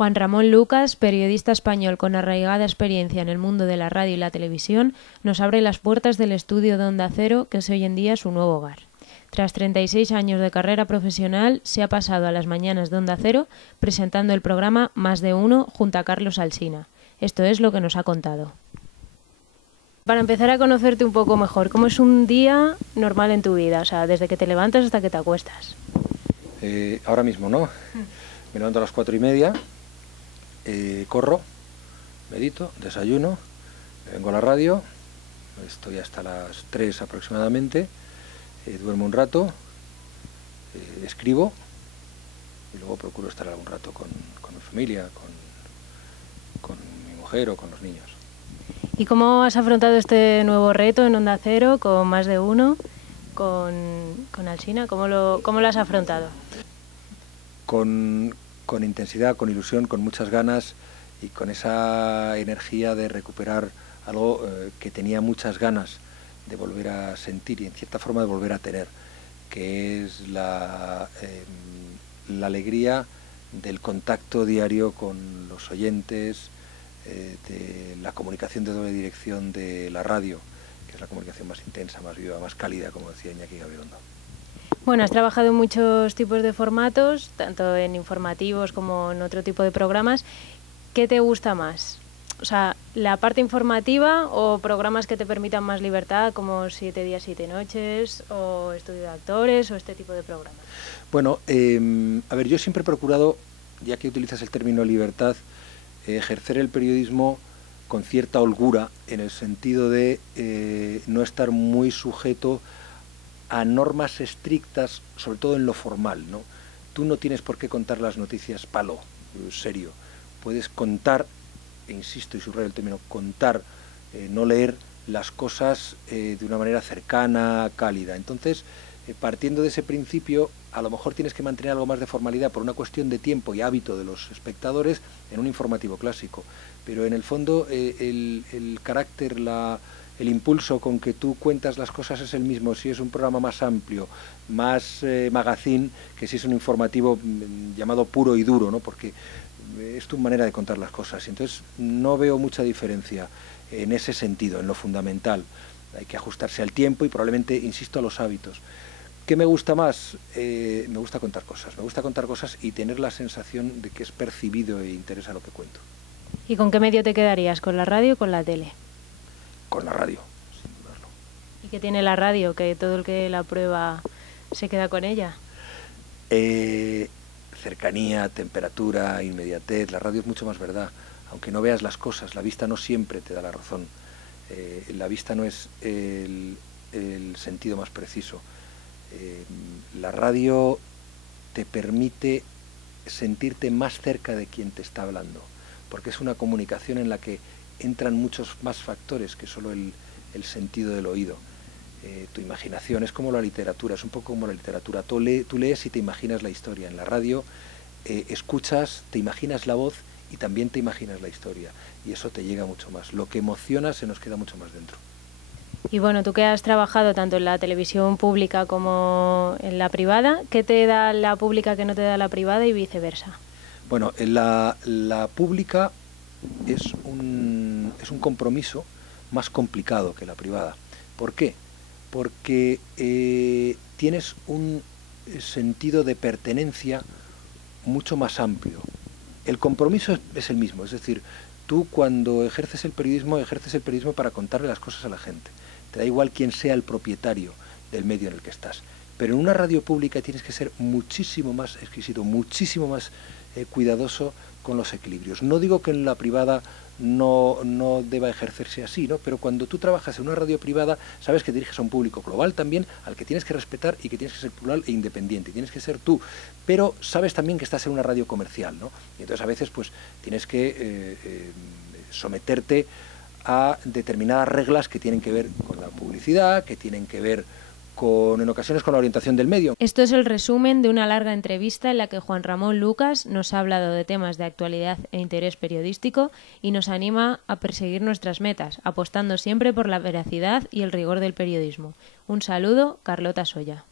Juan Ramón Lucas, periodista español con arraigada experiencia en el mundo de la radio y la televisión, nos abre las puertas del estudio de Onda Cero, que es hoy en día su nuevo hogar. Tras 36 años de carrera profesional, se ha pasado a las mañanas de Onda Cero presentando el programa Más de Uno junto a Carlos Alsina. Esto es lo que nos ha contado. Para empezar a conocerte un poco mejor, ¿cómo es un día normal en tu vida? O sea, desde que te levantas hasta que te acuestas. Ahora mismo, ¿no? Me levanto a las 4:30, corro, medito, desayuno, me vengo a la radio, estoy hasta las 3 aproximadamente, duermo un rato, escribo y luego procuro estar algún rato con mi familia, con mi mujer o con los niños. ¿Y cómo has afrontado este nuevo reto en Onda Cero con Más de Uno, con Alsina? ¿Cómo lo has afrontado? Con intensidad, con ilusión, con muchas ganas y con esa energía de recuperar algo que tenía muchas ganas de volver a sentir y en cierta forma de volver a tener, que es la alegría del contacto diario con los oyentes, de la comunicación de doble dirección de la radio, que es la comunicación más intensa, más viva, más cálida, como decía Iñaki Gabilondo. Bueno, has trabajado en muchos tipos de formatos, tanto en informativos como en otro tipo de programas. ¿Qué te gusta más? O sea, ¿la parte informativa o programas que te permitan más libertad, como 7 días, 7 noches, o Estudio de Actores, o este tipo de programas? Bueno, a ver, yo siempre he procurado, ya que utilizas el término libertad, ejercer el periodismo con cierta holgura, en el sentido de no estar muy sujeto a normas estrictas, sobre todo en lo formal, ¿no? Tú no tienes por qué contar las noticias palo, serio. Puedes contar, e insisto y subrayo el término, contar, no leer las cosas de una manera cercana, cálida. Entonces, partiendo de ese principio, a lo mejor tienes que mantener algo más de formalidad por una cuestión de tiempo y hábito de los espectadores en un informativo clásico. Pero en el fondo el carácter, el impulso con que tú cuentas las cosas es el mismo si es un programa más amplio, más magazine, que si es un informativo llamado puro y duro, ¿no? Porque es tu manera de contar las cosas. Entonces no veo mucha diferencia en ese sentido, en lo fundamental. Hay que ajustarse al tiempo y probablemente, insisto, a los hábitos. ¿Qué me gusta más? Me gusta contar cosas y tener la sensación de que es percibido e interesa lo que cuento. ¿Y con qué medio te quedarías? ¿Con la radio o con la tele? Con la radio, sin dudarlo. ¿Y qué tiene la radio, que todo el que la prueba se queda con ella? Cercanía, temperatura, inmediatez. La radio es mucho más verdad. Aunque no veas las cosas, la vista no siempre te da la razón. La vista no es el sentido más preciso. La radio te permite sentirte más cerca de quien te está hablando, porque es una comunicación en la que entran muchos más factores que solo el sentido del oído. Tu imaginación es como la literatura, es un poco como la literatura. Tú lees y te imaginas la historia. En la radio escuchas, te imaginas la voz y también te imaginas la historia, y eso te llega mucho más. Lo que emociona se nos queda mucho más dentro. Y bueno, tú que has trabajado tanto en la televisión pública como en la privada, ¿qué te da la pública que no te da la privada y viceversa? Bueno, la pública es un compromiso más complicado que la privada. ¿Por qué? Porque tienes un sentido de pertenencia mucho más amplio. El compromiso es el mismo, es decir, tú cuando ejerces el periodismo para contarle las cosas a la gente. Te da igual quién sea el propietario del medio en el que estás. Pero en una radio pública tienes que ser muchísimo más exquisito, muchísimo más cuidadoso con los equilibrios. No digo que en la privada no deba ejercerse así, ¿no? Pero cuando tú trabajas en una radio privada, sabes que diriges a un público global también, al que tienes que respetar y que tienes que ser plural e independiente, tienes que ser tú, pero sabes también que estás en una radio comercial, ¿no? Y entonces a veces pues tienes que someterte a determinadas reglas que tienen que ver con la publicidad, que tienen que ver en ocasiones con la orientación del medio. Esto es el resumen de una larga entrevista en la que Juan Ramón Lucas nos ha hablado de temas de actualidad e interés periodístico y nos anima a perseguir nuestras metas, apostando siempre por la veracidad y el rigor del periodismo. Un saludo, Carlota Soya.